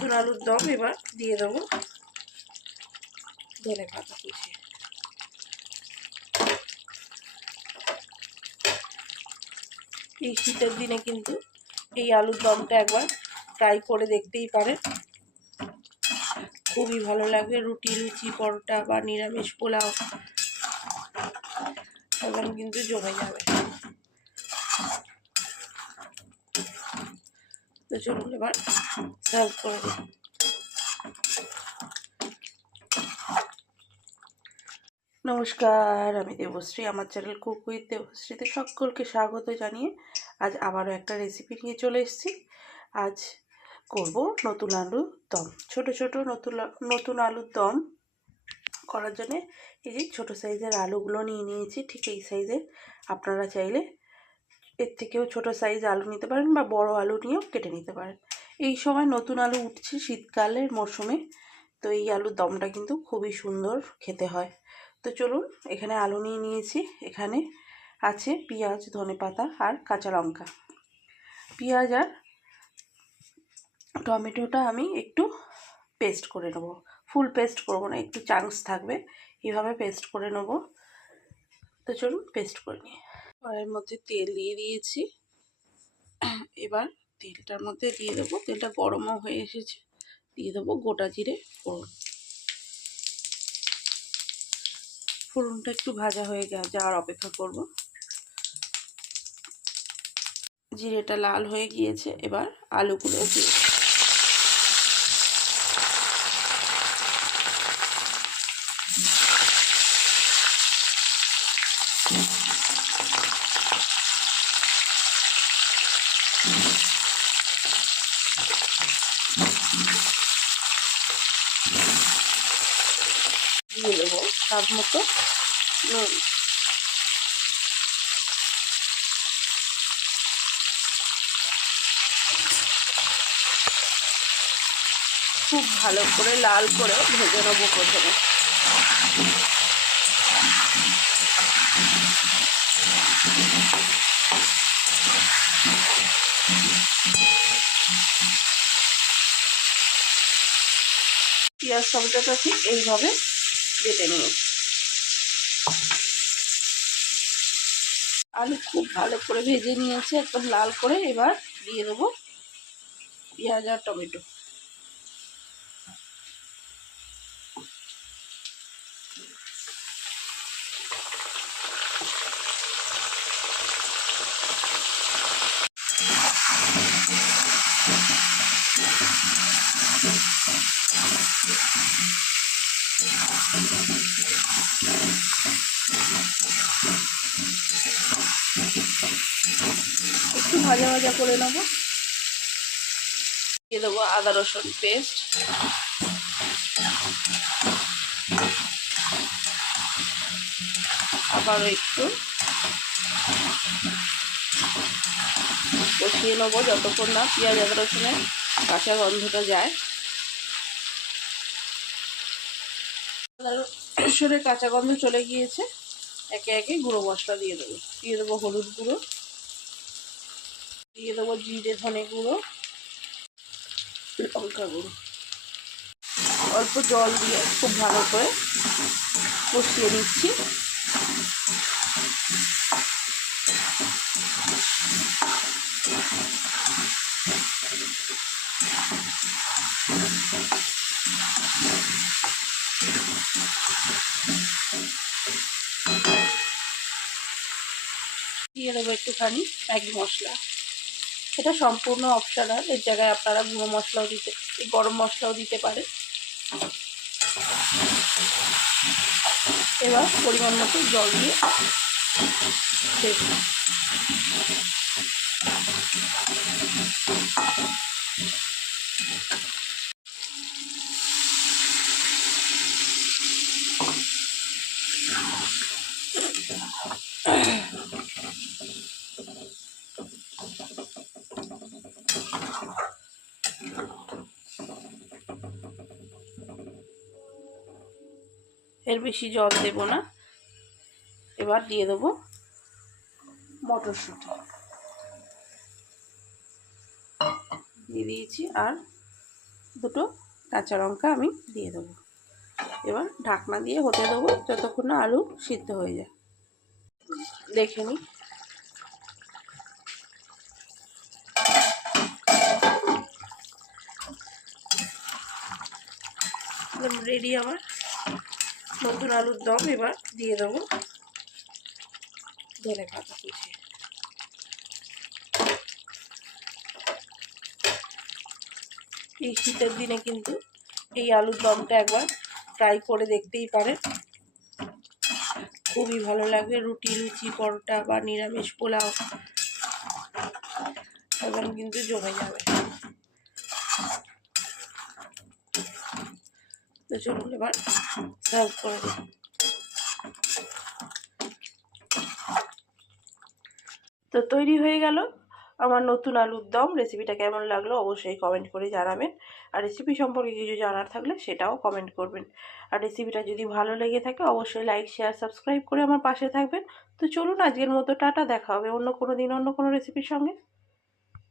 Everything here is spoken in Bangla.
নতুন আলুর দম এবার দিয়ে দেবো। ধনে পাতা কুচিয়ে এই শীতের দিনে কিন্তু এই আলুর দমটা একবার ট্রাই করে দেখতেই পারেন। খুবই ভালো লাগবে রুটি, লুচি, পরোটা বা নিরামিষ পোলাও। একদম কিন্তু জমে যাবে। তো চলুন এবার সার্ভ করে দিই নমস্কার, আমি দেবশ্রী, আমার চ্যানেল কুক উইথ দেবশ্রীতে সকলকে স্বাগত জানিয়ে আজ আবারও একটা রেসিপি নিয়ে চলে এসেছি। আজ করব নতুন আলুর দম, ছোট ছোট নতুন নতুন আলুর দম করার জন্যে এই যে ছোটো সাইজের আলুগুলো নিয়ে নিয়েছি, ঠিক এই সাইজের আপনারা চাইলে এর থেকেও ছোট সাইজ আলু নিতে পারেন বা বড় আলু নিয়েও কেটে নিতে পারেন। এই সময় নতুন আলু উঠছে শীতকালের মরশুমে, তো এই আলুর দমটা কিন্তু খুবই সুন্দর খেতে হয়। তো চলুন এখানে আলু নিয়ে নিয়েছি। এখানে আছে পেঁয়াজ, ধনে পাতা আর কাঁচা লঙ্কা। পেঁয়াজ আর টমেটোটা আমি একটু পেস্ট করে নেব। ফুল পেস্ট করব না, একটু চাংস থাকবে এইভাবে পেস্ট করে নেব। তো চলুন পেস্ট করে নিয়ে কড়াইয়ের মধ্যে তেল দিয়ে দিয়েছি। এবার তেলটার মধ্যে দিয়ে দেবো। তেলটা গরমও হয়ে এসেছে। দিয়ে দেবো গোটা জিরে ফোড়ন। ফোড়নটা একটু ভাজা হয়ে যাওয়ার অপেক্ষা করব। জিরেটা লাল হয়ে গিয়েছে। এবার আলুগুলো দিয়ে দেবো স্বাদ মতো নুন। খুব ভালো করে লাল করে ভেজে নেব প্রথমে। পেঁয়াজ টমেটোটা ঠিক এইভাবে বেটে নিয়েছি। আলু খুব ভালো করে ভেজে নিয়েছি, একদম লাল করে এবার দিয়ে দেবো পেঁয়াজ আর টমেটো একটু ভাজা ভাজা করে নেব। দিয়ে দেবো আদা রসুন পেস্ট আবারও একটু কষিয়ে নেব যতক্ষণ না পেঁয়াজ আদা রসুনের কাঁচা গন্ধটা যায়। রসুনের কাঁচা গন্ধ চলে গিয়েছে। একে একে গুঁড়ো মশলা দিয়ে দেবো। দিয়ে দেবো হলুদ গুঁড়ো। দিয়ে দেবো জিরে ধনে গুঁড়ো, লঙ্কা গুঁড়ো। অল্প জল দিয়ে খুব ভালো করে কষিয়ে নিচ্ছি। দিয়ে দেবো একটুখানি ম্যাগি মশলা। এটা সম্পূর্ণ অপশনাল এর জায়গায় আপনারা গুঁড়ো মশলাও দিতে, গরম মশলাও দিতে পারেন। এবার পরিমাণ মতো জল দিয়ে দেখুন এর বেশি জল দেব না। এবার দিয়ে দেবো মটরশুঁটি। দিয়ে দিয়েছি আর দুটো কাঁচা লঙ্কা আমি দিয়ে দেবো। এবার ঢাকনা দিয়ে হতে দেবো যতক্ষণ না আলু সিদ্ধ হয়ে যায়। দেখে নিই রেডি আমার। নতুন আলুর দম এবার দিয়ে দেবো। ধনে পাতা কুচিয়ে এই শীতের দিনে কিন্তু এই আলুর দমটা একবার ট্রাই করে দেখতেই পারেন। খুবই ভালো লাগবে রুটি, লুচি, পরোটা বা নিরামিষ পোলাও। একদম কিন্তু জমে যাবে। তো চলুন এবার সার্ভ করে দিই। তো তৈরি হয়ে গেল আমার নতুন আলুর দম। রেসিপিটা কেমন লাগল অবশ্যই কমেন্ট করে জানাবেন। আর রেসিপি সম্পর্কে কিছু জানার থাকলে সেটাও কমেন্ট করবেন। আর রেসিপিটা যদি ভালো লেগে থাকে অবশ্যই লাইক শেয়ার সাবস্ক্রাইব করে আমার পাশে থাকবেন। তো চলুন আজকের মতো টাটা, দেখা হবে অন্য কোনো দিন অন্য কোনো রেসিপির সঙ্গে।